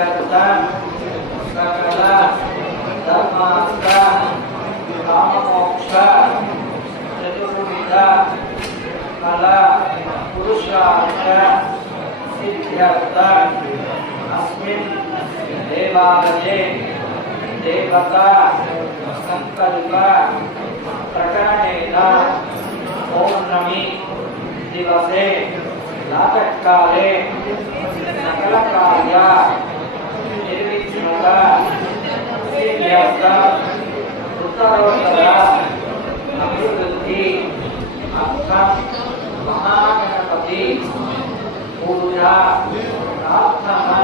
सकल धर्मार्थ काममोक्ष चतुर्विध फल पुरुषार्थ सिद्ध्यर्थ अस्मिन् देवालये देवता संकल्प प्रकरणेन पौर्णमी दिवसे प्रातःकाले सकल कार्य निर्विघ्नता सिद्ध्यर्थ उत्तरोत्तर अभिवृद्धि अर्थं महागणपति पूजा प्रार्थना